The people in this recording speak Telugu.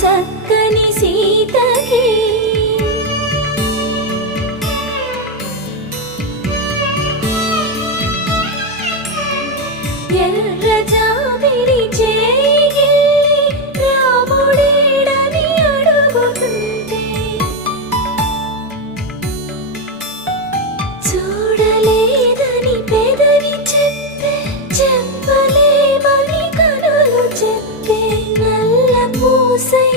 చక్కని సీతకి ఎర్ర జాబిలి చేయి రాముడేడని అడుగుతుంటే చూడలేదని పెదవి చెప్పే చెప్పలేమని కనులు చెప్పే నల్ల పూసై